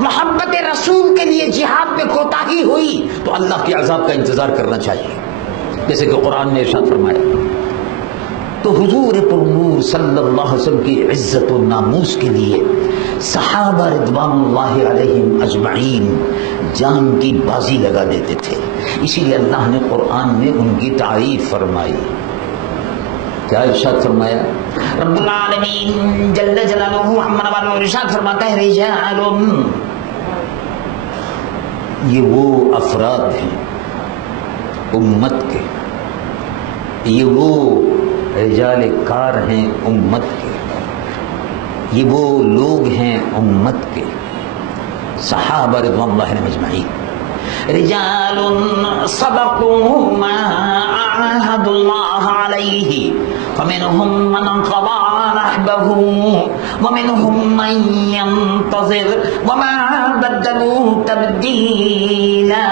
محبت رسول کے لیے جہاد میں کوتاہی ہوئی تو اللہ کے عذاب کا انتظار کرنا چاہیے، جیسے کہ قرآن نے ارشاد فرمایا۔ تو حضور پر نور صلی اللہ علیہ وسلم کی عزت و ناموس کے لیے صحابہ رضوان اللہ علیہم اجمعین جان کی بازی لگا دیتے تھے، اسی لیے اللہ نے قرآن میں ان کی تعریف فرمائی۔ کیا ارشاد فرمایا؟ رب العالمین جل جلالہ عما والہ ارشاد فرماتا ہے رجال، یہ وہ افراد ہیں امت کے، یہ وہ رجال کار ہیں امت کے، یہ وہ لوگ ہیں امت کے صحابہ رضوان اللہ علیہم اجمعین۔ رجال صدقوا ما عاهدوا الله عليه فمنهم من قضى نحبه ومنهم من ينتظر وما بدلوا تبديلا۔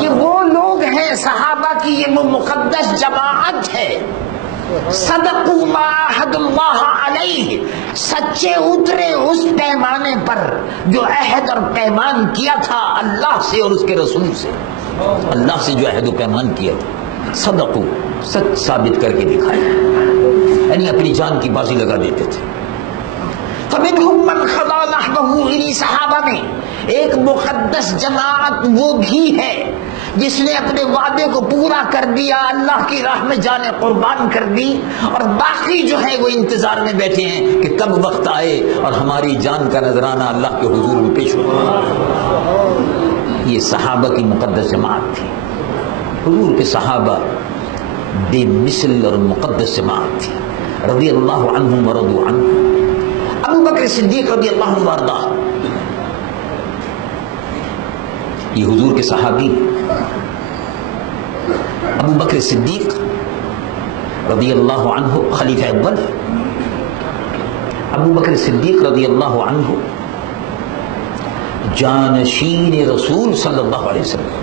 یہ وہ لوگ ہیں صحابہ کی، یہ وہ مقدس جماعت ہے، صدقوا ما عہد اللہ علیہ، سچے اترے اس پیمانے پر جو عہد اور پیمان کیا تھا اللہ سے اور اس کے رسول سے، اللہ سے جو عہد و پیمان کیا تھا، صدقوا، سچ ثابت کر کے دکھایا، یعنی اپنی جان کی بازی لگا دیتے تھے۔ فمنہم من قضی نحبہ، انہی صحابہ میں ایک مقدس جماعت وہ بھی ہے جس نے اپنے وعدے کو پورا کر دیا، اللہ کی راہ میں جانیں قربان کر دی، اور باقی جو ہے وہ انتظار میں بیٹھے ہیں کہ کب وقت آئے اور ہماری جان کا نذرانہ اللہ کے حضور میں پیش ہو۔ یہ صحابہ کی مقدس جماعت تھی، حضور کے صحابہ بے مثل اور مقدس جماعت تھی، رضی اللہ عنہم ورضوا عنہ۔ ابو بکر صدیق رضی اللہ عنہ وارضاہ، یہ حضور کے صحابی ابو بکر صدیق رضی اللہ عنہ خلیفہ اول، ابو بکر صدیق رضی اللہ عنہ جانشین رسول صلی اللہ علیہ وسلم۔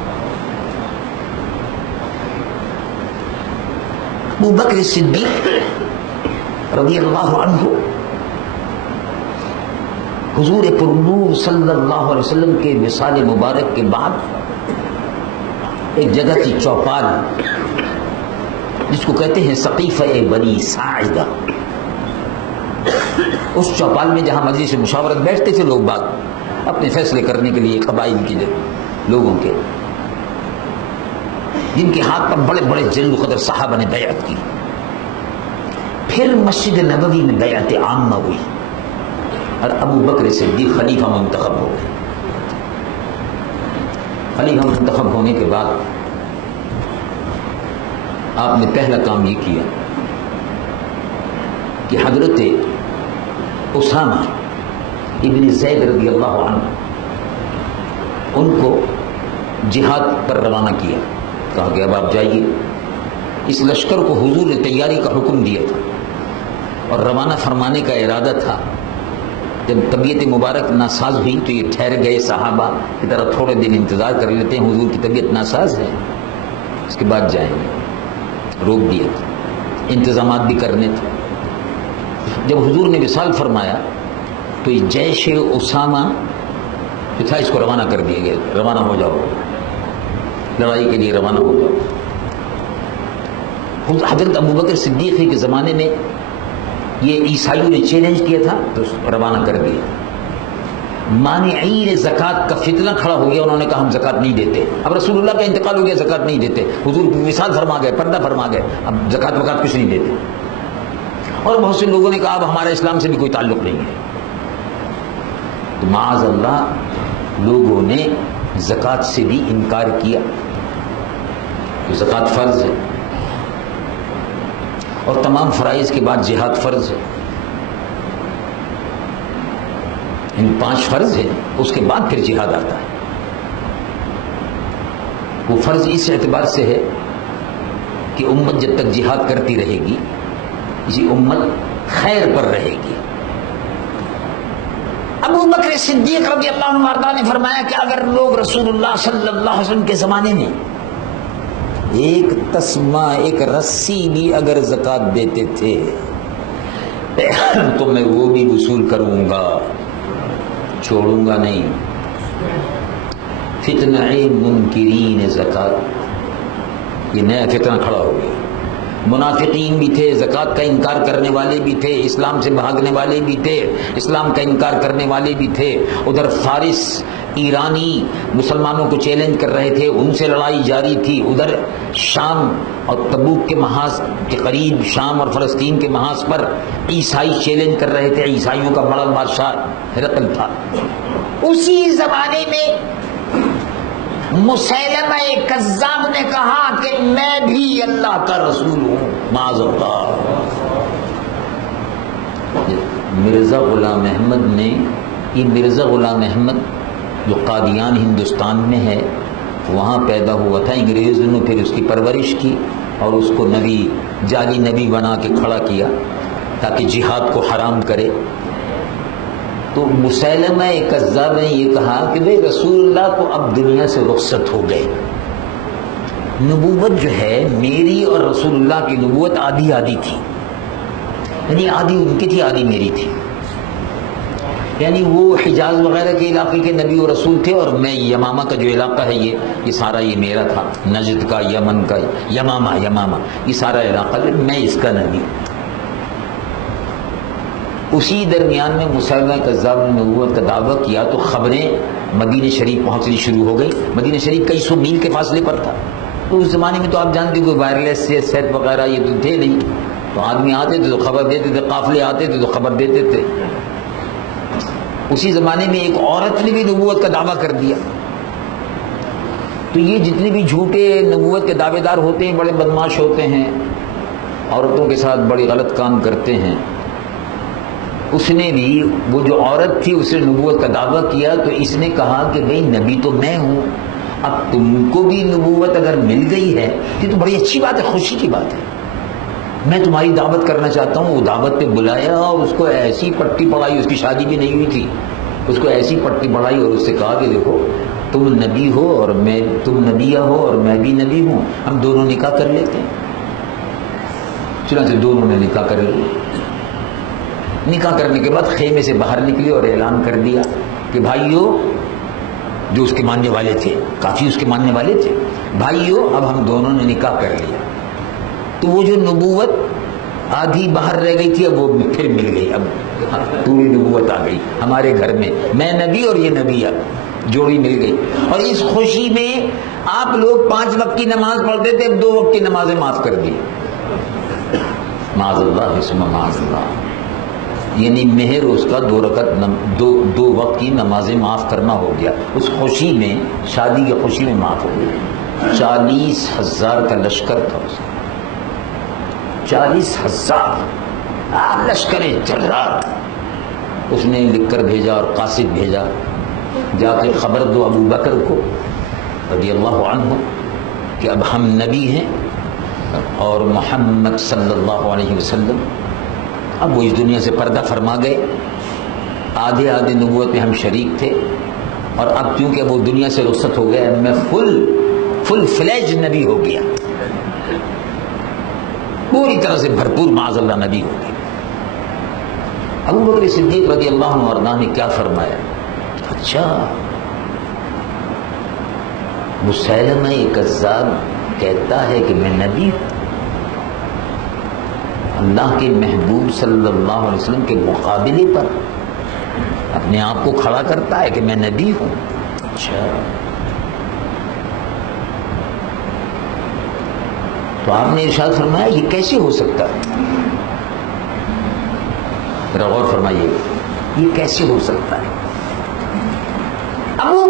ابو بکر صدیق رضی اللہ عنہ حضور پر نور صلی اللہ علیہ وسلم کے وصال مبارک کے بعد ایک جگہ تھی چوپال، جس کو کہتے ہیں سقیفہ بنی ساعدہ۔ اس چوپال میں جہاں مجلس مشاورت بیٹھتے تھے لوگ باغ اپنے فیصلے کرنے کے لیے، قبائل کے لوگوں کے، جن کے ہاتھ پر بڑے بڑے جلد قدر صحابہ نے بیعت کی۔ پھر مسجد نبوی میں بیعت عامہ ہوئی اور ابو بکر صدیق خلیفہ منتخب ہو گئے۔ خلیفہ منتخب ہونے کے بعد آپ نے پہلا کام یہ کیا کہ حضرت اسامہ ابن زید رضی اللہ عنہ ان کو جہاد پر روانہ کیا، کہا کہ اب آپ جائیے۔ اس لشکر کو حضور نے تیاری کا حکم دیا تھا اور روانہ فرمانے کا ارادہ تھا۔ جب طبیعت مبارک ناساز ہوئی تو یہ ٹھہر گئے، صحابہ کی طرح تھوڑے دن انتظار کر لیتے ہیں، حضور کی طبیعت ناساز ہے اس کے بعد جائیں گے، روک دیا تھا، انتظامات بھی کرنے تھے۔ جب حضور نے وصال فرمایا تو یہ جیش اسامہ جو تھا اس کو روانہ کر دیا گیا، روانہ ہو جاؤ، لڑائی کے لیے روانہ ہو جاؤ۔ حضرت ابوبکر صدیق کے زمانے میں یہ عیسائیوں نے چیلنج کیا تھا تو روانہ کر دیا۔ مانعین زکوٰۃ کا فتنہ کھڑا ہو گیا، انہوں نے کہا ہم زکوٰۃ نہیں دیتے۔ اب رسول اللہ کا انتقال ہو گیا، زکوٰۃ نہیں دیتے، حضور مثال فرما گئے، پردہ فرما گئے، اب زکوٰۃ وکات کچھ نہیں دیتے۔ اور بہت سے لوگوں نے کہا اب ہمارا اسلام سے بھی کوئی تعلق نہیں ہے۔ تو معاذ اللہ لوگوں نے زکوٰۃ سے بھی انکار کیا، زکوٰۃ فرض ہے اور تمام فرائض کے بعد جہاد فرض ہے۔ ان 5 فرض ہیں، اس کے بعد پھر جہاد آتا ہے۔ وہ فرض اس اعتبار سے ہے کہ امت جب تک جہاد کرتی رہے گی اسی امت خیر پر رہے گی۔ ابو بکر صدیق رضی اللہ عنہ نے فرمایا کہ اگر لوگ رسول اللہ صلی اللہ علیہ وسلم کے زمانے میں ایک تسمہ، ایک رسی بھی اگر زکوٰۃ دیتے تھے تو میں وہ بھی وصول کروں گا، چھوڑوں گا نہیں۔ فتنہ منکرین زکات، یہ نیا فتنہ کھڑا ہو گیا۔ منافقین بھی تھے، زکات کا انکار کرنے والے بھی تھے، اسلام سے بھاگنے والے بھی تھے، اسلام کا انکار کرنے والے بھی تھے۔ ادھر فارس ایرانی مسلمانوں کو چیلنج کر رہے تھے، ان سے لڑائی جاری تھی۔ ادھر شام اور تبوک کے محاذ کے قریب، شام اور فلسطین کے محاذ پر عیسائی چیلنج کر رہے تھے۔ عیسائیوں کا بڑا بادشاہ ہرقل تھا۔ اسی زمانے میں مسیلمہ کذاب نے کہا کہ میں بھی اللہ کا رسول ہوں، معاذ اللہ۔ مرزا غلام احمد نے، یہ مرزا غلام احمد جو قادیان ہندوستان میں ہے، وہاں پیدا ہوا تھا۔ انگریزوں نے پھر اس کی پرورش کی اور اس کو نبی، جعلی نبی بنا کے کھڑا کیا تاکہ جہاد کو حرام کرے۔ تو مسیلمہ کذاب نے یہ کہا کہ بھئی رسول اللہ تو اب دنیا سے رخصت ہو گئے، نبوت جو ہے میری اور رسول اللہ کی نبوت آدھی آدھی تھی، یعنی آدھی ان کی تھی آدھی میری تھی۔ یعنی وہ حجاز وغیرہ کے علاقے کے نبی و رسول تھے اور میں یمامہ کا جو علاقہ ہے یہ سارا یہ میرا تھا، نجد کا، یمن کا، یمامہ یہ سارا علاقہ میں اس کا نبی۔ اسی درمیان میں مسیلمہ کذاب نے نبوت کا دعویٰ کیا تو خبریں مدینہ شریف پہنچنی شروع ہو گئی۔ مدینہ شریف کئی سو میل کے فاصلے پر تھا، تو اس زمانے میں تو آپ جانتے کوئی وائرلیس سے سیٹ وغیرہ یہ تو تھے نہیں، تو آدمی آتے تھے تو خبر دیتے تھے، قافلے آتے تھے تو خبر دیتے تھے۔ اسی زمانے میں ایک عورت نے بھی نبوت کا دعویٰ کر دیا۔ تو یہ جتنے بھی جھوٹے نبوت کے دعوے دار ہوتے ہیں بڑے بدماش ہوتے ہیں، عورتوں کے ساتھ بڑی غلط کام کرتے ہیں۔ اس نے بھی، وہ جو عورت تھی اس نے نبوت کا دعویٰ کیا تو اس نے کہا کہ بھئی نبی تو میں ہوں، اب تم کو بھی نبوت اگر مل گئی ہے یہ تو بڑی اچھی بات ہے، خوشی کی بات ہے، میں تمہاری دعوت کرنا چاہتا ہوں۔ وہ دعوت پہ بلایا اور اس کو ایسی پٹی پڑھائی، اس کی شادی بھی نہیں ہوئی تھی، اس کو ایسی پٹی پڑھائی اور اس سے کہا کہ دیکھو تم نبی ہو اور میں، تم نبیہ ہو اور میں بھی نبی ہوں، ہم دونوں نکاح کر لیتے ہیں۔ چنانچہ دونوں نے نکاح کر لیا۔ نکاح کرنے کے بعد خیمے سے باہر نکلے اور اعلان کر دیا کہ بھائیو، جو اس کے ماننے والے تھے، کافی اس کے ماننے والے تھے، بھائیو اب ہم دونوں نے نکاح کر لیا۔ تو وہ جو نبوت آدھی باہر رہ گئی تھی اب وہ پھر مل گئی، اب پوری نبوت آ گئی ہمارے گھر میں نبی اور یہ نبی، اب جوڑی مل گئی۔ اور اس خوشی میں آپ لوگ 5 وقت کی نماز پڑھتے تھے، اب 2 وقت کی نمازیں معاف کر دی، معاذ اللہ ثم معاذ اللہ۔ یعنی مہر اس کا 2 رکعت 2 وقت کی نمازیں معاف کرنا ہو گیا، اس خوشی میں، شادی کی خوشی میں معاف ہو گیا۔ 40,000 کا لشکر تھا اس کا، 40,000 لشکر جرار۔ اس نے لکھ کر بھیجا اور قاصد بھیجا، جا کے خبر دو ابو بکر کو رضی اللہ عنہ کہ اب ہم نبی ہیں اور محمد صلی اللہ علیہ وسلم اب وہ اس دنیا سے پردہ فرما گئے، آدھے نبوت میں ہم شریک تھے، اور اب کیونکہ وہ دنیا سے رخصت ہو گئے میں فل فلیج نبی ہو گیا، پوری طرح سے بھرپور معاذ اللہ نبی ہو گیا۔ ابو بکر صدیق رضی اللہ عنہ ورنہ نے کیا فرمایا؟ اچھا، مسیلمہ کذاب کہتا ہے کہ میں نبی ہوں، اللہ کے محبوب صلی اللہ علیہ وسلم کے مقابلے پر اپنے آپ کو کھڑا کرتا ہے کہ میں نبی ہوں۔ اچھا، تو آپ نے ارشاد فرمایا یہ کیسے ہو سکتا ہے؟ ذرا غور فرمائیے، یہ کیسے ہو سکتا ہے؟ ابو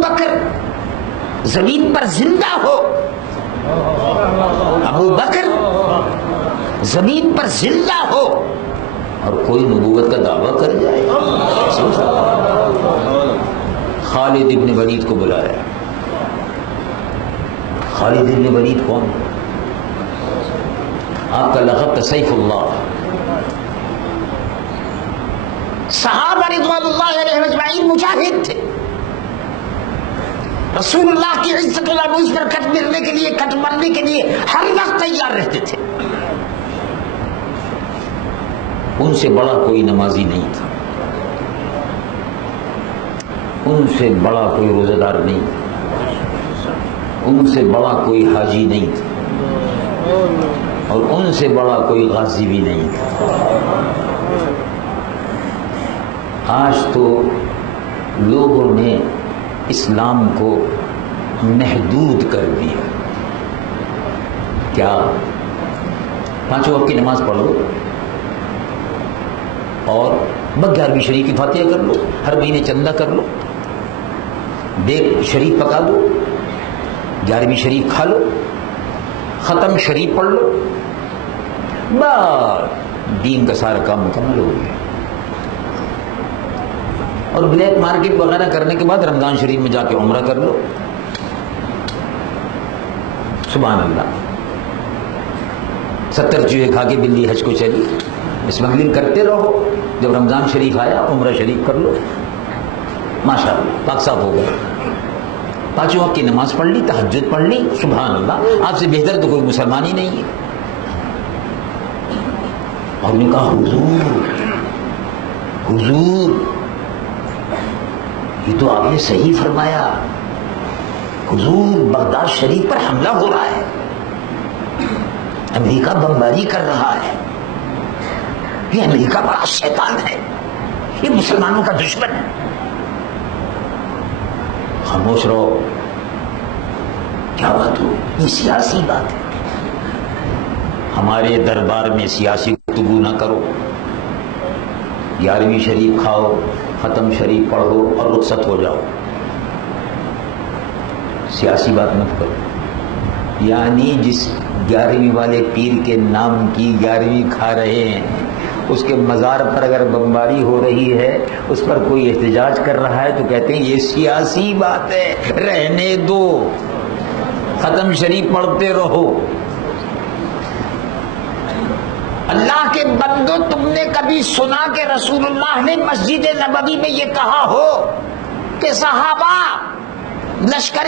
بکر زمین پر زندہ ہو، ابو بکر زمین پر زندہ ہو اور کوئی نبوت کا دعویٰ کر جائے؟ خالد ابن ولید کو بلایا۔ خالد ابن ولید کون؟ آپ کا لقب تھا سیف اللہ۔ صحابہ رضوان اللہ علیہ اجمعین مجاہد تھے، رسول اللہ کی عزت و ناموس پر کٹ ملنے کے لیے، کٹ مرنے کے لیے ہر وقت تیار رہتے تھے۔ ان سے بڑا کوئی نمازی نہیں تھا، ان سے بڑا کوئی روزہ دار نہیں تھا، ان سے بڑا کوئی حاجی نہیں تھا، اور ان سے بڑا کوئی غازی بھی نہیں تھا۔ آج تو لوگوں نے اسلام کو محدود کر دیا۔ کیا؟ 5 وقت کی نماز پڑھ لو اور بس 11ویں شریف کی فاتحہ کر لو، ہر مہینے چندہ کر لو، دیگ شریف پکا دو، 11ویں شریف کھا لو، ختم شریف پڑھ لو، بس دین کا سارا کام مکمل ہو گیا۔ اور بلیک مارکیٹ وغیرہ کرنے کے بعد رمضان شریف میں جا کے عمرہ کر لو۔ سبحان اللہ، 70 چوہے کھا کے بلی حج کو چلی، اسمگلنگ کرتے رہو، جب رمضان شریف آیا عمرہ شریف کر لو، ماشاءاللہ پاک صاف ہو گئے۔ 5 وقت کی نماز پڑھ لی، تہجد پڑھ لی، سبحان اللہ، آپ سے بہتر تو کوئی مسلمان ہی نہیں ہے۔ اور انہوں نے کہا حضور یہ تو آپ نے صحیح فرمایا، حضور بغداد شریف پر حملہ ہو رہا ہے، امریکہ بمباری کر رہا ہے، یہ امریکہ بڑا شیطان ہے، یہ مسلمانوں کا دشمن ہے۔ خاموش رہو، کیا بات ہو؟ یہ سیاسی بات ہے، ہمارے دربار میں سیاسی گفتگو نہ کرو، 11ویں شریف کھاؤ، ختم شریف پڑھو اور رخصت ہو جاؤ، سیاسی بات مت کرو۔ یعنی جس 11ویں والے پیر کے نام کی 11ویں کھا رہے ہیں، اس کے مزار پر اگر بمباری ہو رہی ہے، اس پر کوئی احتجاج کر رہا ہے، تو کہتے ہیں یہ سیاسی بات ہے، رہنے دو، ختم شریف پڑھتے رہو۔ اللہ کے بندو، تم نے کبھی سنا کہ رسول اللہ نے مسجد نبوی میں یہ کہا ہو کہ صحابہ لشکر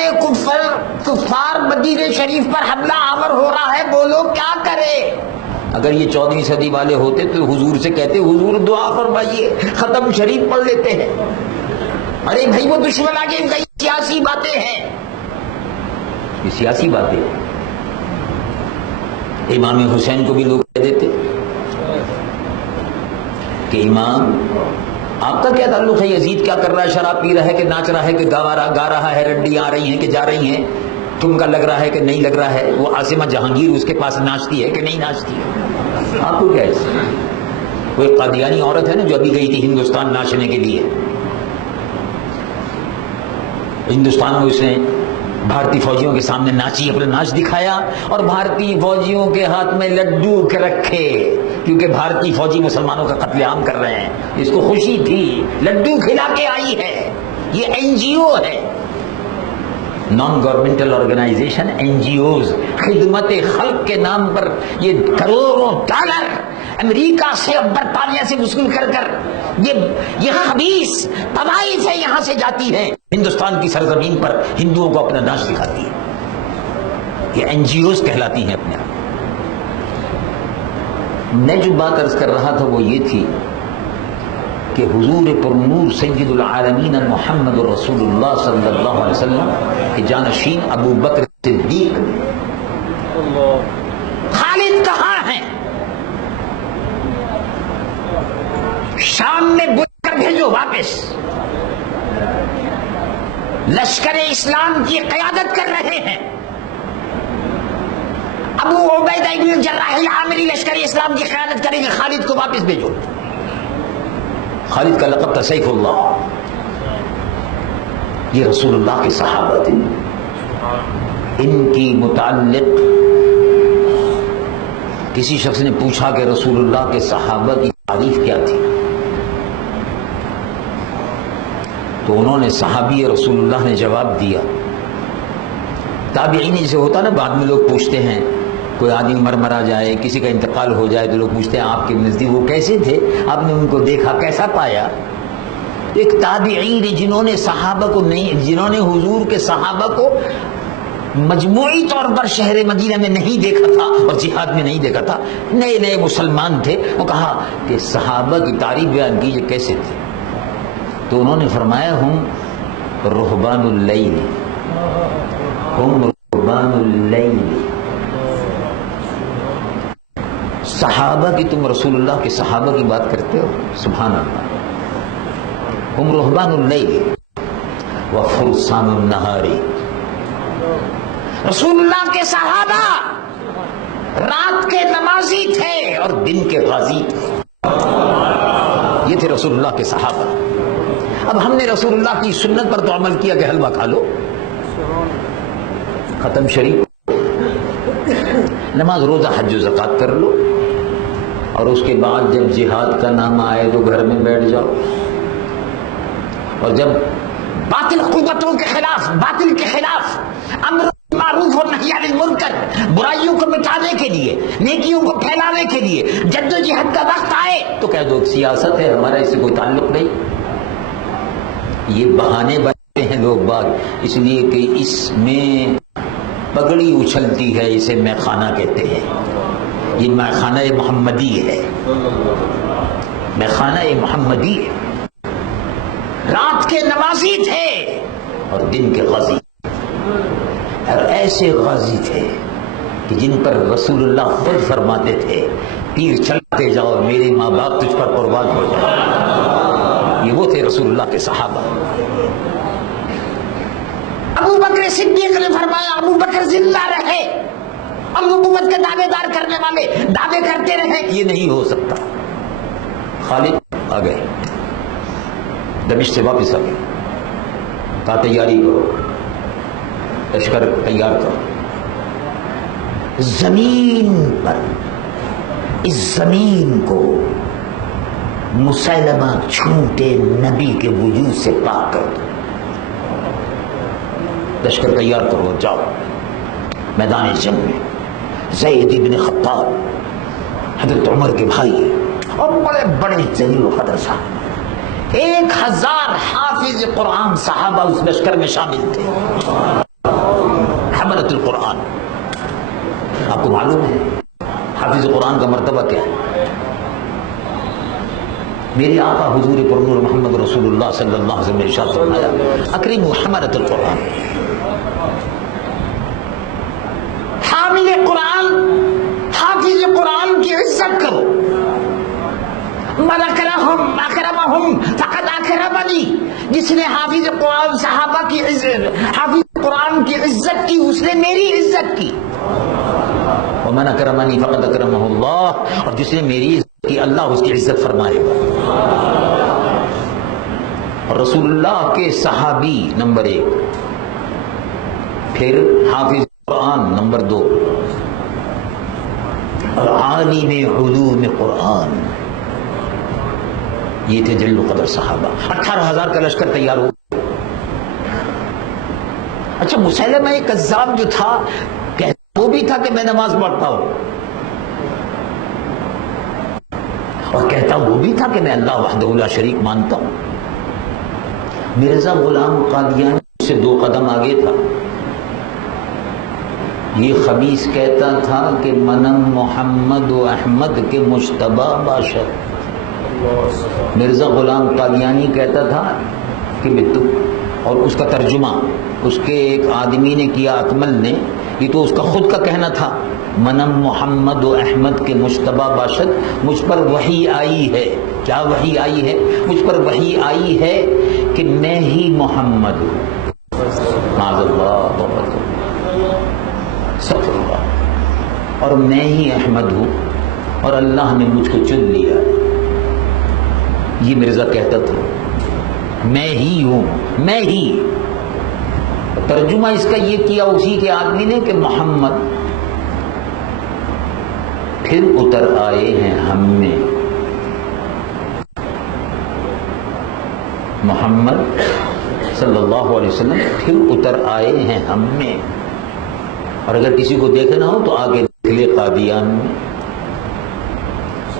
کفار مدینہ شریف پر حملہ آور ہو رہا ہے، بولو کیا کرے؟ اگر یہ 14ویں صدی والے ہوتے تو حضور سے کہتے حضور دعا فرمائیے، ختم شریف پڑھ لیتے ہیں۔ ارے بھائی وہ دشمن آگے گئی، سیاسی باتیں ہیں، یہ سیاسی باتیں۔ امام حسین کو بھی لوگ کہہ دیتے کہ امام آپ کا کیا تعلق ہے، یزید کیا کر رہا ہے، شراب پی رہا ہے کہ ناچ رہا ہے کہ گا رہا ہے، رنڈیاں آ رہی ہیں کہ جا رہی ہیں، ٹھمکا لگ رہا ہے کہ نہیں لگ رہا ہے، وہ عاصمہ جہانگیر اس کے پاس ناچتی ہے کہ نہیں ناچتی ہے، آپ کو کیا ہے؟ کوئی قادیانی عورت ہے نا جو ابھی گئی تھی ہندوستان ناچنے کے لیے، ہندوستان میں اس نے بھارتی فوجیوں کے سامنے ناچی، اپنا ناچ دکھایا، اور بھارتی فوجیوں کے ہاتھ میں لڈو رکھے، کیونکہ بھارتی فوجی مسلمانوں کا قتل عام کر رہے ہیں، اس کو خوشی تھی، لڈو کھلا کے آئی ہے۔ یہ NGO ہے، نان گورنمنٹل آرگنائزیشن، NGOs، خدمت خلق کے نام پر یہ کروڑوں ڈالر امریکہ سے اب برطانیہ سے وصول کر کر یہ خبیث طوائف ہے یہاں سے جاتی ہے، ہندوستان کی سرزمین پر ہندوؤں کو اپنا ناچ دکھاتی ہے، یہ NGOs کہلاتی ہیں اپنے آپ۔ میں جو بات عرض کر رہا تھا وہ یہ تھی کہ حضور پر نور سید العالمین محمد رسول اللہ صلی اللہ علیہ وسلم کے جانشین ابو بکر صدیق، خالد کہاں ہیں؟ شام میں بلا کر بھیجو واپس، لشکر اسلام کی قیادت کر رہے ہیں، ابو عبیدہ بن الجراح العامری لشکر اسلام کی قیادت کریں گے، خالد کو واپس بھیجو۔ خالد کا لقب تھا سیف اللہ، یہ رسول اللہ کے صحابہ تھے، ان کی متعلق کسی شخص نے پوچھا کہ رسول اللہ کے صحابہ کی تعریف کیا تھی، تو انہوں نے صحابی رسول اللہ نے جواب دیا۔ تابعین جیسے ہوتا نا، بعد میں لوگ پوچھتے ہیں، کوئی آدمی مرا جائے، کسی کا انتقال ہو جائے، تو لوگ پوچھتے ہیں آپ کے نزدیک وہ کیسے تھے، آپ نے ان کو دیکھا، کیسا پایا؟ ایک تابعین جنہوں نے صحابہ کو نہیں، جنہوں نے حضور کے صحابہ کو مجموعی طور پر شہر مدینہ میں نہیں دیکھا تھا اور جہاد میں نہیں دیکھا تھا، نئے نئے مسلمان تھے، وہ کہا کہ صحابہ کی تعریف بیان کیجئے کیسے تھے؟ تو انہوں نے فرمایا ہم رہبان اللیل، ہم رہبان اللیل، صحابہ کی تم رسول اللہ کے صحابہ کی بات کرتے ہو، سبحان اللہ، ہم رہبان اللیل وفرسان النہار، رسول اللہ کے صحابہ رات کے نمازی تھے اور دن کے غازی تھے، یہ تھے رسول اللہ کے صحابہ۔ اب ہم نے رسول اللہ کی سنت پر تو عمل کیا کہ حلوہ کھا لو، ختم شریف، نماز روزہ حج و زکات کر لو، اور اس کے بعد جب جہاد کا نام آئے تو گھر میں بیٹھ جاؤ، اور جب باطل قوتوں کے خلاف، باطل کے خلاف امر معروف اور نہی عن المنکر، برائیوں کو مٹانے کے لیے، نیکیوں کو پھیلانے کے لیے جد و جہد کا وقت آئے تو کہہ دو سیاست ہے، ہمارا اس سے کوئی تعلق نہیں۔ یہ بہانے بنتے ہیں لوگ باغ، اس لیے کہ اس میں پگڑی اچھلتی ہے، اسے میخانہ کہتے ہیں، یہ میخانہ محمدی ہے، میخانہ محمدی ہے۔ رات کے نمازی تھے اور دن کے غازی، اور ایسے غازی تھے کہ جن پر رسول اللہ خود فرماتے تھے تیر چلاتے جاؤ میرے ماں باپ تجھ پر قربان ہو جائے، یہ وہ تھے رسول اللہ کے صحابہ۔ ابو بکر صدیق نے فرمایا ابو بکر زندہ رہے اور نبوت کے دعوے دار کرنے والے دعوے کرتے رہے، یہ نہیں ہو سکتا۔ خالد آ گئے، دمشق سے واپس آ گئے، کہا تیاری کرو، لشکر تیار کرو۔ زمین پر، اس زمین کو مسلمہ جھوٹے نبی کے وجود سے پاک کر دو، لشکر تیار کرو، جاؤ میدان جنگ میں۔ زید بن خطاب حضرت عمر کے بھائی اور بڑے بڑے جلیل و قدر صاحب، 1000 حافظ قرآن صحابہ اس لشکر میں شامل تھے، حملۃ القرآن۔ آپ کو معلوم ہے حافظ قرآن کا مرتبہ کیا ہے؟ میرے آقا حضور پرنور محمد رسول اللہ صلی اللہ علیہ وسلم نے ارشاد فرمایا اکرموا حملۃ القرآن، حامل قرآن، حافظ قرآن کی عزت کرو۔ من اکرمہم فقد اکرمنی، جس نے حافظ قرآن صحابہ کی عزت، حافظ قرآن کی عزت کی، اس نے میری عزت کی۔ ومن اکرمنی فقد اکرمہ اللہ، اور جس نے میری عزت کی اللہ اس کی عزت فرمائے گا۔ اور رسول اللہ کے صحابی نمبر 1، پھر حافظ قرآن نمبر 2، اور عالم علوم قرآن، یہ تھے جلیل القدر صحابہ۔ 18,000 کا لشکر تیار ہو۔ اچھا مسیلمہ کذاب جو تھا، وہ بھی تھا کہ میں نماز پڑھتا ہوں، اور کہتا وہ بھی تھا کہ میں اللہ وحدہ لا شریک مانتا ہوں۔ مرزا غلام قادیانی سے 2 قدم آگے تھا، یہ خبیث کہتا تھا کہ منم محمد و احمد کے مجتبی باشد۔ مرزا غلام قادیانی کہتا تھا کہ تم، اور اس کا ترجمہ اس کے ایک آدمی نے کیا، اکمل نے، یہ تو اس کا خود کا کہنا تھا، منم محمد و احمد کے مجتبی باشد، مجھ پر وحی آئی ہے۔ کیا وحی آئی ہے؟ مجھ پر وحی آئی ہے کہ میں ہی محمد ہوں، معاذ اللہ استغفر اللہ، اور میں ہی احمد ہوں، اور اللہ نے مجھ کو چن لیا۔ یہ مرزا کہتا تھا میں ہی ہوں، میں ہی۔ ترجمہ اس کا یہ کیا اسی کے آدمی نے کہ محمد پھر اتر آئے ہیں ہم میں، محمد صلی اللہ علیہ وسلم پھر اتر آئے ہیں ہم میں، اور اگر کسی کو دیکھنا ہو تو آگے دیکھ لے قادیان میں۔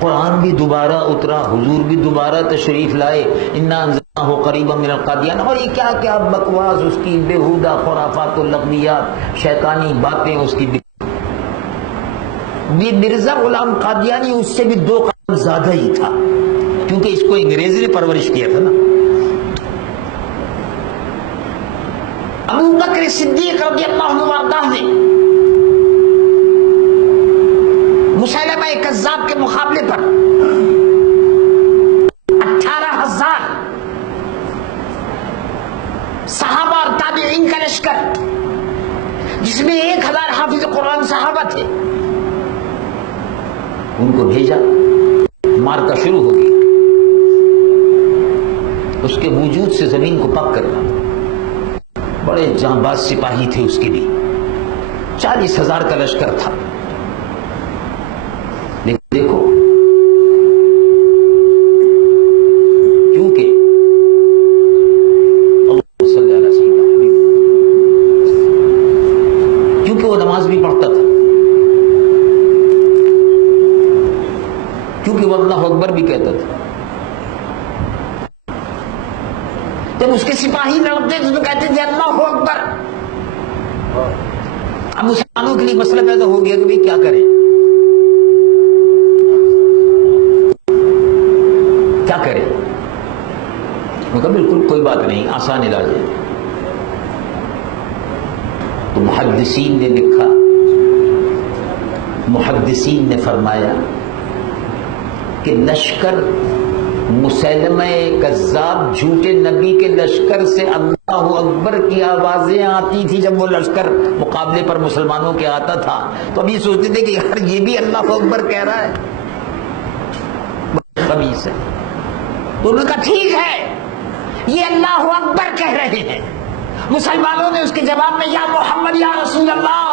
قرآن بھی دوبارہ اترا، حضور بھی دوبارہ تشریف لائے، انا قریبا من القادیان، اور یہ کیا کیا بکواس اس کی، بےہودہ خرافات و لغویات، شیطانی باتیں اس کی. یہ مرزا غلام قادیانی اس سے بھی 2 قدم زیادہ ہی تھا، کیونکہ اس کو انگریزی نے پرورش کیا تھا نا. ابو بکر صدیق رضی اللہ عنہ وارضاہ نے مسیلمہ کذاب کے مقابلے پر 18,000 صحابہ اور تابعین کا لشکر، جس میں 1,000 حافظ قرآن صحابہ تھے، ان کو بھیجا. مارکا شروع ہو گئی. اس کے وجود سے زمین کو پاک کرنا. بڑے جانباز سپاہی تھے اس کے بھی، 40,000 کا لشکر تھا. لیکن دیکھو، کیونکہ اللہ صلی اللہ علیہ وسلم، کیونکہ وہ نماز بھی پڑھتا تھا، کیونکہ وہ اللہ اکبر بھی کہتا تھا. جب اس کے سپاہی لڑتے تھے تو کہتے تھے اللہ اکبر. اب مسلمانوں کے لیے مسئلہ پیدا ہو گیا کہ بھئی کیا کریں، کیا کریں. میں کہا بالکل کوئی بات نہیں، آسان علاج ہے. تو محدثین نے لکھا، محدثین نے فرمایا کہ لشکر مسیلمہ کذاب جھوٹے نبی کے لشکر سے اللہ اکبر کی آوازیں آتی تھی. جب وہ لشکر مقابلے پر مسلمانوں کے آتا تھا تو اب یہ سوچتے تھے کہ یار یہ بھی اللہ اکبر کہہ رہا ہے. خبیث ہے. تو انہوں نے کہا ٹھیک ہے، یہ اللہ اکبر کہہ رہے ہیں. مسلمانوں نے اس کے جواب میں یا محمد یا رسول اللہ،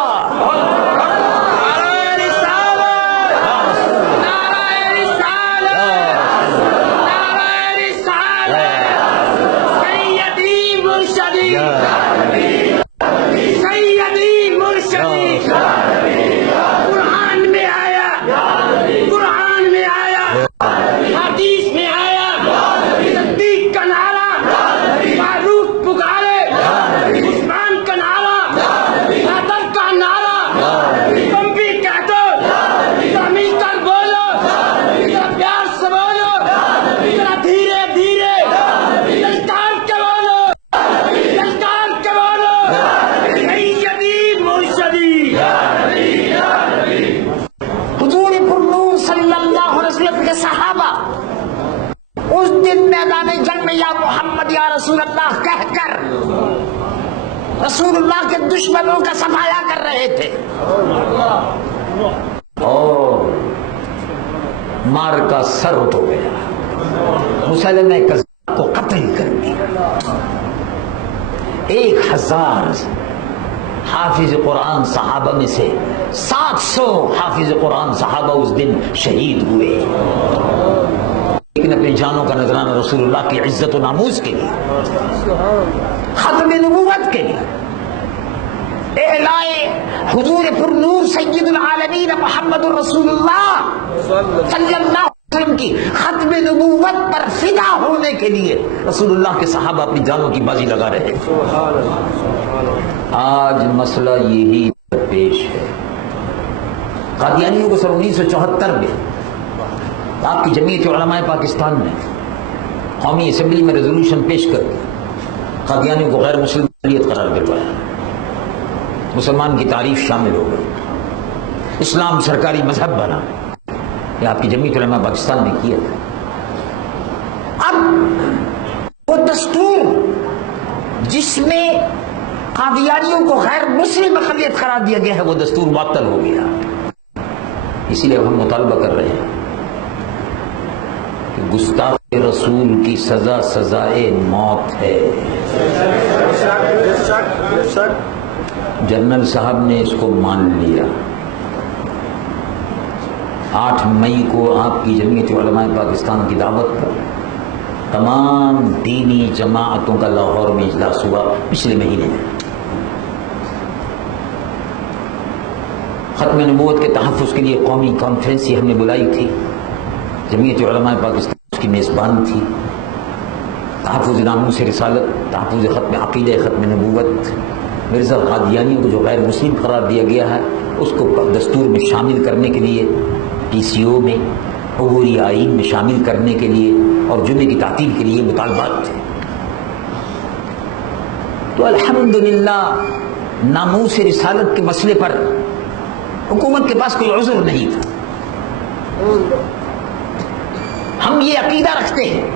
رسول اللہ کہہ کر رسول اللہ کے دشمنوں کا صفایا کر رہے تھے اور مار کا سر ہو گیا. مسلمہ کذاب کو قتل کر دیا. 1000 حافظ قرآن صحابہ میں سے 700 حافظ قرآن صحابہ اس دن شہید ہوئے، لیکن اپنی جانوں کا نذرانہ رسول اللہ کی عزت و ناموس کے لیے، ختم نبوت کے لیے، اعلاء حضور پر نور سید العالمین محمد الرسول اللہ صلی اللہ علیہ وسلم کی ختم نبوت پر فدا ہونے کے لیے رسول اللہ کے صحابہ اپنی جانوں کی بازی لگا رہے ہیں. آج مسئلہ یہی پیش ہے. قادیانیوں کو سن 1974 میں آپ کی جمعیت علماء پاکستان نے قومی اسمبلی میں ریزولوشن پیش کر دی، قادیانیوں کو غیر مسلم اقلیت قرار دلوایا، مسلمان کی تعریف شامل ہو گئی، اسلام سرکاری مذہب بنا. یہ آپ کی جمعیت علماء پاکستان نے کیا تھا. اب وہ دستور جس میں قادیانیوں کو غیر مسلم اقلیت قرار دیا گیا ہے وہ دستور معطل ہو گیا. اسی لیے ہم مطالبہ کر رہے ہیں کہ گستاخ رسول کی سزا سزائے موت ہے. جنرل صاحب نے اس کو مان لیا. 8 مئی کو آپ کی جمعیت علماء پاکستان کی دعوت پر تمام دینی جماعتوں کا لاہور میں اجلاس ہوا پچھلے مہینے میں. ختم نبوت کے تحفظ کے لیے قومی کانفرنس ہم نے بلائی تھی. جمعیت علماء پاکستان اس کی میزبان تھی. تحفظ ناموس رسالت، تحفظ ختم عقیدہ، ختم نبوت، مرزا قادیانی کو جو غیر مسلم قرار دیا گیا ہے اس کو دستور میں شامل کرنے کے لیے، پی سی او میں، عبوری آئین میں شامل کرنے کے لیے اور جمعے کی تعطیل کے لیے مطالبات تھے۔ تو الحمدللہ ناموس رسالت کے مسئلے پر حکومت کے پاس کوئی عذر نہیں تھا۔ ہم یہ عقیدہ رکھتے ہیں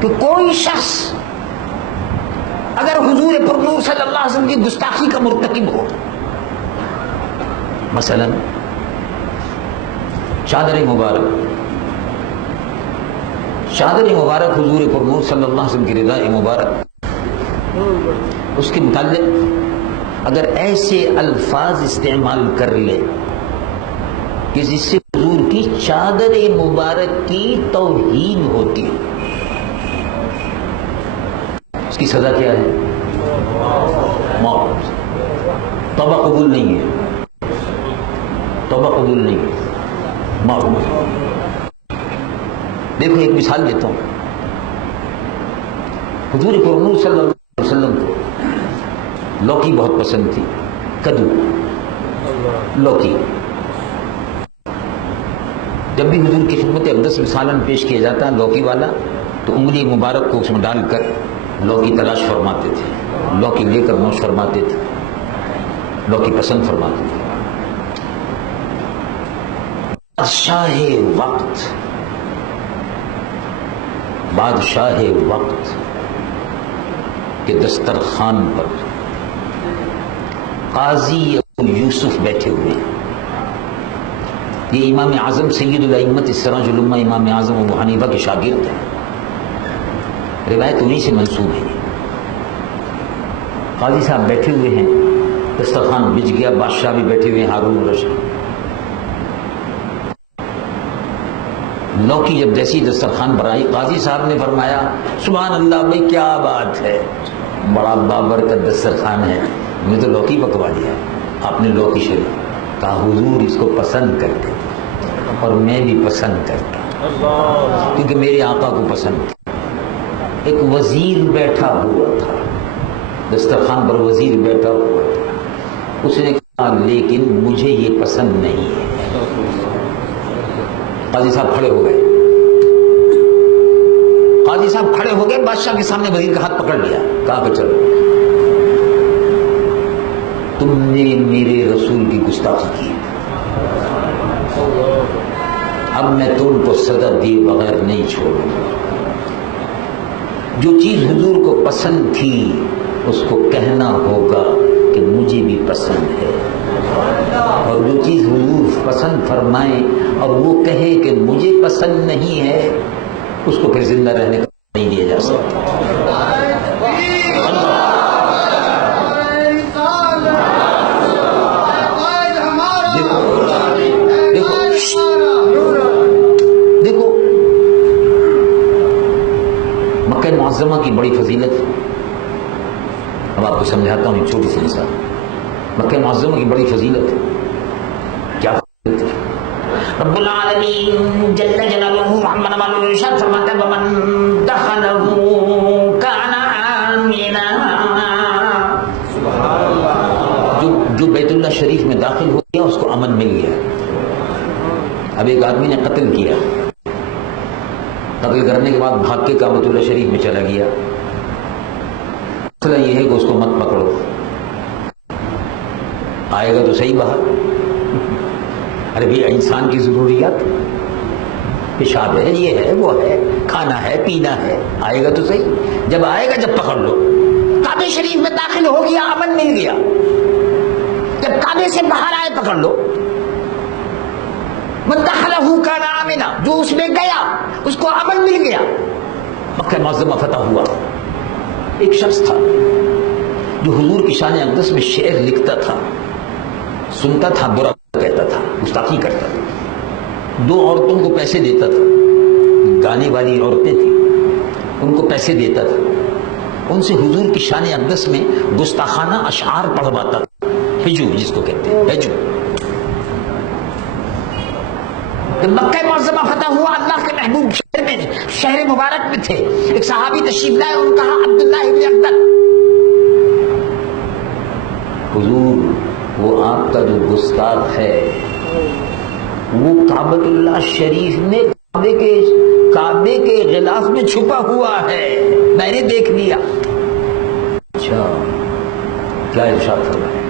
کہ کوئی شخص اگر حضور پر نور صلی اللہ علیہ وسلم کی گستاخی کا مرتکب ہو، مثلا چادر مبارک حضور پر نور صلی اللہ علیہ وسلم کی رضا مبارک، اس کے متعلق اگر ایسے الفاظ استعمال کر لے کہ جس سے حضور کی چادر مبارک کی توہین ہوتی ہے، اس کی سزا کیا ہے؟ موت۔ توبہ قبول نہیں ہے، توبہ قبول نہیں ہے، موت۔ دیکھو ایک مثال دیتا ہوں، حضور پر صلی اللہ علیہ وسلم کو لوکی بہت پسند تھی، کدو، لوکی۔ جب بھی حضور کی خدمت اقدس میں سالن پیش کیا جاتا ہے لوکی والا، تو انگلی مبارک کو اس میں ڈال کر لوکی تلاش فرماتے تھے، لوکی لے کر نوش فرماتے تھے، لوکی پسند فرماتے تھے۔ بادشاہ وقت کے دسترخوان پر قاضی ابو یوسف بیٹھے ہوئے ہیں۔ یہ امام اعظم سید الائمت سراج الامہ امام اعظم ابو حنیفہ کے شاگرد ہیں، روایت انہی سے منسوب ہے۔ قاضی صاحب بیٹھے ہوئے ہیں، دسترخوان بچ گیا، بادشاہ بھی بیٹھے ہوئے ہیں، ہارون رشید۔ لوکی جب جیسی دسترخوان پر آئی، قاضی صاحب نے فرمایا سبحان اللہ بھائی کیا بات ہے، بڑا بابرکت دسترخوان ہے، میں تو لوکی پکوا دیا۔ آپ نے لوکی شریف کہا حضور اس کو پسند کرتے اور میں بھی پسند کرتا کیونکہ میرے آقا کو پسند تھا۔ ایک وزیر بیٹھا ہوا تھا، دسترخوان پر وزیر بیٹھا ہوا تھا، اس نے کہا لیکن مجھے یہ پسند نہیں ہے۔ قاضی صاحب کھڑے ہو گئے، قاضی صاحب کھڑے ہو گئے، بادشاہ کے سامنے وزیر کا ہاتھ پکڑ لیا، کہا کہ چلو تم نے میرے رسول کی گستاخی کی، اب میں تم کو سزا دیے بغیر نہیں چھوڑوں گا۔ جو چیز حضور کو پسند تھی اس کو کہنا ہوگا کہ مجھے بھی پسند ہے، اور جو چیز حضور پسند فرمائے اور وہ کہے کہ مجھے پسند نہیں ہے، اس کو پھر زندہ رہنے کا نہیں دیا جا سکتا۔ دیکھو مکہ معظمہ کی بڑی فضیلت ہے، اب آپ کو سمجھاتا ہوں ایک چھوٹی سی مثال۔ مکہ معظمہ کی بڑی فضیلت ہے، کیا فضیلت ہے؟ رب العالمین جل جلالہ محمد علیہ ارشاد فرماتا ہے ومن دخلہ کان آمنا، جو بیت اللہ شریف میں داخل ہو گیا اس کو امن مل گیا۔ اب ایک آدمی نے قتل کیا، قتل کرنے کے بعد بھاگ کے کعبۃ اللہ شریف میں چلا گیا، مسئلہ یہ ہے کہ اس کو مت پکڑو، آئے گا تو صحیح باہر۔ ارے بھی انسان کی ضروریات، پیشاب ہے، یہ ہے، وہ ہے، کھانا ہے، پینا ہے، آئے گا تو صحیح۔ جب آئے گا جب پکڑ لو۔ کعبہ شریف میں داخل ہو گیا، امن مل گیا، جب کعبے سے باہر آئے پکڑ لو۔ من دخلہ کان آمنا، جو اس میں گیا اس کو امن مل گیا۔ مکہ معظمہ فتح ہوا، ایک شخص تھا جو حضور کی شان اقدس میں شعر لکھتا تھا، سنتا تھا، برا کہتا تھا، گستاخی کرتا تھا، دو عورتوں کو پیسے دیتا تھا، گانے والی عورتیں تھیں، ان کو پیسے دیتا تھا، ان سے حضور کی شان اقدس میں گستاخانہ اشعار پڑھواتا تھا، ہجو جس کو کہتے ہیں، ہجو۔ جب مکہ معظمہ فتح ہوا، اللہ کے محبوب شہر میں شہر مبارک میں تھے، ایک صحابی تشریف لائے، ان کہا عبداللہ ابن اقدر، حضور وہ آپ کا جو گستاخ ہے وہ کعبۃ اللہ شریف میں کعبے کے غلاف میں چھپا ہوا ہے، میں نے دیکھ لیا۔ اچھا کیا ارشاد فرمایا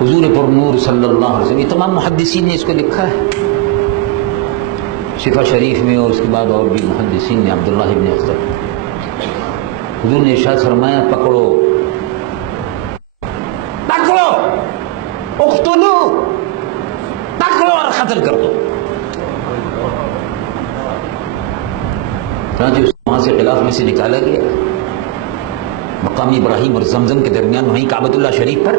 حضور پر نور صلی اللہ علیہ وسلم؟ یہ تمام محدثین نے اس کو لکھا ہے شفا شریف میں، اور اس کے بعد اور بھی محدثین نے، عبداللہ ابن اختر، حضور نے ارشاد فرمایا پکڑو پکڑو، اقتلو، پکڑو اور قتل کر دو۔ چنانچہ وہاں سے غلاف میں سے نکالا گیا، مقام ابراہیم اور زمزم کے درمیان وہیں کعبۃ اللہ شریف پر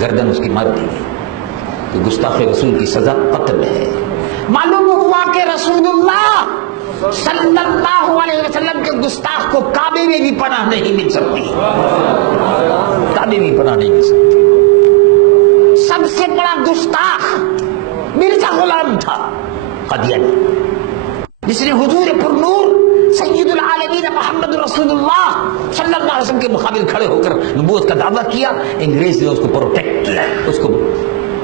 گردن اس کی مار دی گئی۔ تو گستاخ رسول کی سزا قتل ہے۔ معلوم ہوا کہ رسول اللہ صلی اللہ علیہ وسلم کے گستاخ کو کعبے میں بھی پناہ نہیں مل سکتی، کعبے میں پناہ نہیں مل سکتی۔ سب سے بڑا گستاخ مرزا غلام تھا قادیانی، جس نے حضور پر نور سید العالمین محمد رسول اللہ صلی اللہ علیہ وسلم کے مقابل کھڑے ہو کر نبوت کا دعویٰ کیا۔ انگریز نے اس کو پروٹیکٹ کیا، اس کو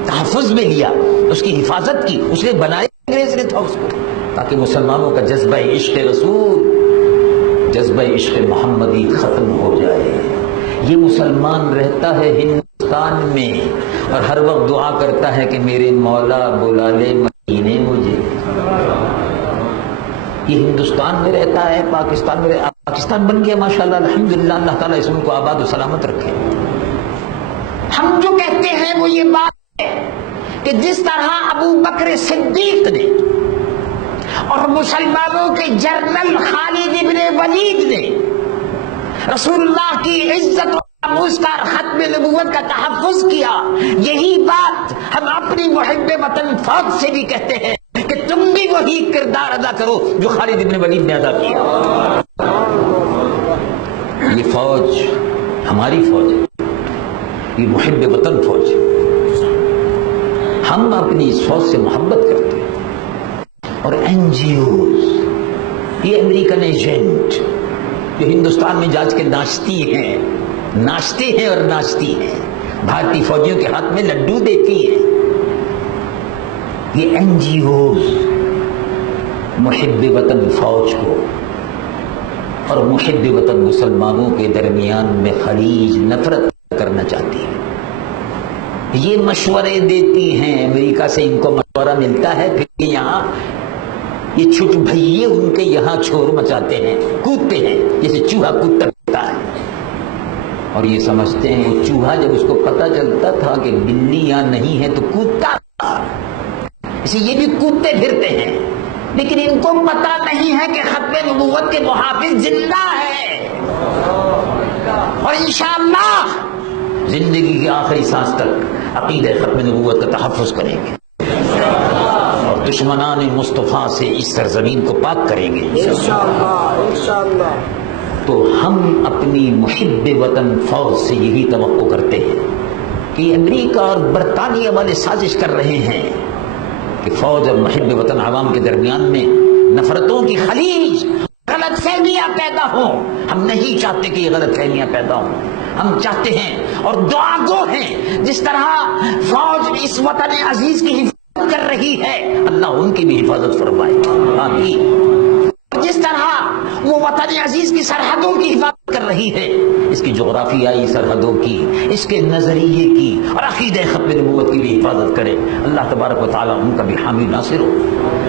تحفظ میں لیا، اس کی حفاظت کی، اس نے بنایا انگریز نے تھا اس کو، تاکہ مسلمانوں کا جذبہ عشق رسول، جذبہ عشق محمدی ختم ہو جائے۔ یہ مسلمان رہتا ہے ہندوستان میں اور ہر وقت دعا کرتا ہے کہ میرے مولا بلا لے مدینے مجھے۔ یہ ہندوستان میں رہتا ہے، پاکستان میں پاکستان بن گیا ماشاءاللہ، الحمدللہ، اللہ تعالیٰ اس ملک کو آباد و سلامت رکھے۔ ہم جو کہتے ہیں وہ یہ بات ہے کہ جس طرح ابو بکر صدیق نے اور مسلمانوں کے جنرل خالد ابن ولید نے رسول اللہ کی عزت و ناموس کا ختم نبوت کا تحفظ کیا، یہی بات ہم اپنی محب وطن فوج سے بھی کہتے ہیں کہ تم بھی وہی کردار ادا کرو جو خالد ابن ولید نے ادا کیا۔ یہ فوج ہماری فوج ہے، یہ محب وطن فوج ہے، ہم اپنی اس فوج سے محبت کرتے ہیں۔ اور این جی اوز، یہ امریکن ایجنٹ جو ہندوستان میں جا کے ناچتی ہیں اور ناچتی ہیں، بھارتی فوجیوں کے ہاتھ میں لڈو دیتی ہیں، یہ این جی اوز محب وطن فوج کو اور محب وطن مسلمانوں کے درمیان میں خلیج نفرت کرنا چاہتی ہے۔ یہ مشورے دیتی ہیں، امریکہ سے ان کو مشورہ ملتا ہے، پھر یہاں یہ چھٹ بھئیے ان کے یہاں شور مچاتے ہیں، کودتے ہیں جیسے چوہا کودتا پھرتا ہے، اور یہ سمجھتے ہیں وہ چوہا جب اس کو پتہ چلتا تھا کہ بلی یہاں نہیں ہے تو کودتا تھا، اسے یہ بھی کودتے پھرتے ہیں، لیکن ان کو پتہ نہیں ہے کہ ختم نبوت کے محافظ زندہ ہے، اور انشاءاللہ زندگی کی آخری سانس تک عقیدہ ختم نبوت کا تحفظ کریں گے اور دشمنان مصطفیٰ سے اس سرزمین کو پاک کریں گے انشاءاللہ۔ تو ہم اپنی محب وطن فوج سے یہی توقع کرتے ہیں کہ امریکہ اور برطانیہ والے سازش کر رہے ہیں کہ فوج اور محب وطن عوام کے درمیان میں نفرتوں کی خلیج، غلط فہمیاں پیدا ہوں۔ ہم نہیں چاہتے کہ یہ غلط فہمیاں پیدا ہوں، ہم چاہتے ہیں اور دعا گو ہیں جس طرح فوج اس وطن عزیز کی حفاظت کر رہی ہے، اللہ ان کی بھی حفاظت فرمائے، آمین۔ جس طرح وہ وطن عزیز کی سرحدوں کی حفاظت کر رہی ہے، اس کی جغرافیائی سرحدوں کی، اس کے نظریے کی اور عقیدہ ختم نبوت کی بھی حفاظت کرے۔ اللہ تبارک و تعالیٰ ان کا بھی حامی ناصر ہو۔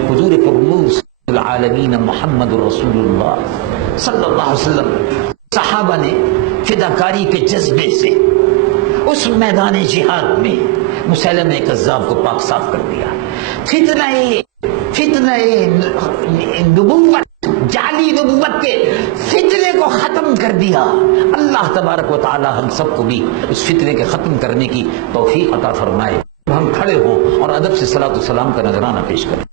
حضور پرنور العالمین محمد رسول اللہ صلی اللہ علیہ وسلم، صحابہ نے فداکاری کے جذبے سے اس میدان جہاد میں مسیلمہ کذاب کو پاک صاف کر دیا، فتنہ نبوت، جعلی نبوت کے فتنے کو ختم کر دیا۔ اللہ تبارک و تعالی ہم سب کو بھی اس فتنے کے ختم کرنے کی توفیق عطا فرمائے۔ ہم کھڑے ہوں اور ادب سے صلاۃ و سلام کا نذرانہ پیش کریں۔